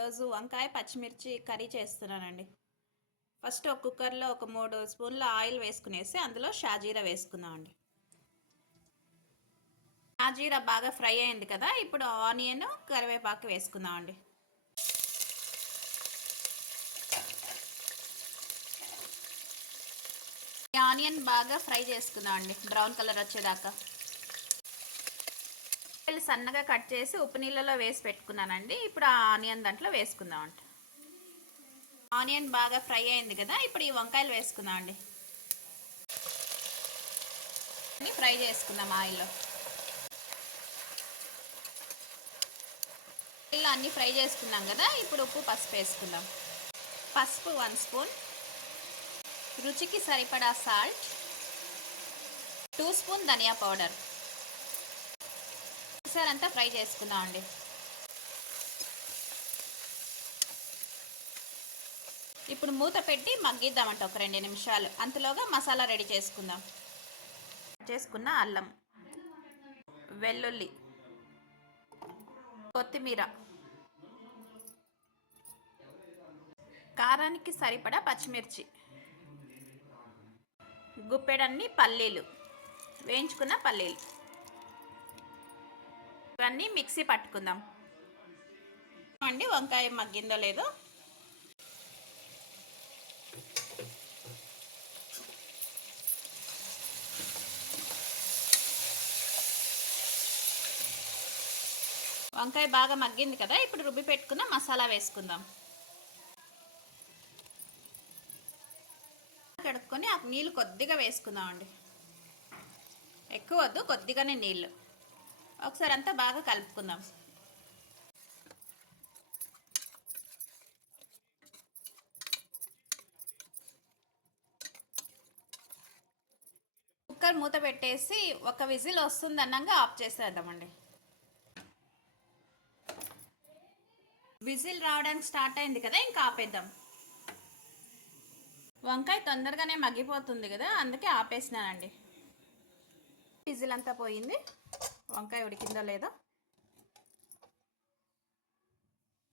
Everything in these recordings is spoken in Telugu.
ఈరోజు వంకాయ పచ్చిమిర్చి కర్రీ చేస్తున్నానండి. ఫస్ట్ ఒక కుక్కర్లో ఒక 3 స్పూన్ల ఆయిల్ వేసుకునేసి అందులో షాజీరా వేసుకుందామండి. షాజీరా బాగా ఫ్రై అయింది కదా, ఇప్పుడు ఆనియన్ కరివేపాకు వేసుకుందామండి. ఈ ఆనియన్ బాగా ఫ్రై చేసుకుందామండి, బ్రౌన్ కలర్ వచ్చేదాకా. సన్నగా కట్ చేసి ఉప్పు నీళ్ళలో వేసి పెట్టుకున్నానండి. ఇప్పుడు ఆ ఆనియన్ దాంట్లో వేసుకుందామంట. ఆనియన్ బాగా ఫ్రై అయింది కదా, ఇప్పుడు ఈ వంకాయలు వేసుకుందాం అండి. ఫ్రై చేసుకుందాం ఆయిల్లో. అన్నీ ఫ్రై చేసుకున్నాం కదా, ఇప్పుడు ఉప్పు పసుపు వేసుకుందాం. పసుపు 1 స్పూన్, రుచికి సరిపడా సాల్ట్, 2 స్పూన్ ధనియా పౌడర్. ఒకసారి అంతా ఫ్రై చేసుకుందాం అండి. ఇప్పుడు మూత పెట్టి మగ్గిద్దామంట ఒక 2 నిమిషాలు. అంతలోగా మసాలా రెడీ చేసుకుందాం. చేసుకున్న అల్లం, వెల్లుల్లి, కొత్తిమీర, కారానికి సరిపడా పచ్చిమిర్చి, గుప్పెడన్ని పల్లీలు, వేయించుకున్న పల్లీలు. ఇవన్నీ మిక్సీ పట్టుకుందాం అండి. వంకాయ మగ్గిందో లేదో వంకాయ బాగా మగ్గింది కదా, ఇప్పుడు రుబ్బి పెట్టుకున్న మసాలా వేసుకుందాం. కడుక్కొని ఆ నీళ్ళు కొద్దిగా వేసుకుందాం అండి. ఎక్కువ వద్దు, కొద్దిగానే నీళ్ళు. ఒకసారి అంతా బాగా కలుపుకుందాం. కుక్కర్ మూత పెట్టేసి ఒక విజిల్ వస్తుంది అన్నాక ఆఫ్ చేసేద్దామండి. విజిల్ రావడానికి స్టార్ట్ అయింది కదా, ఇంకా ఆపేద్దాం. వంకాయ తొందరగానే మగ్గిపోతుంది కదా, అందుకే ఆపేసినానండి. విజిల్ అంతా పోయింది, వంకాయ ఉడికిందో లేదో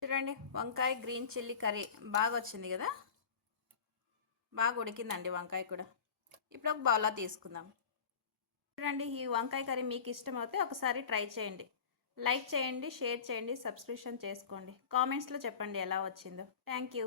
చూడండి. వంకాయ గ్రీన్ చిల్లీ కర్రీ బాగా వచ్చింది కదా, బాగా ఉడికిందండి వంకాయ కూడా. ఇప్పుడు ఒక బౌల్లో తీసుకుందాం. చూడండి, ఈ వంకాయ కర్రీ మీకు ఇష్టమైతే ఒకసారి ట్రై చేయండి. లైక్ చేయండి, షేర్ చేయండి, సబ్స్క్రిప్షన్ చేసుకోండి. కామెంట్స్లో చెప్పండి ఎలా వచ్చిందో. Thank you.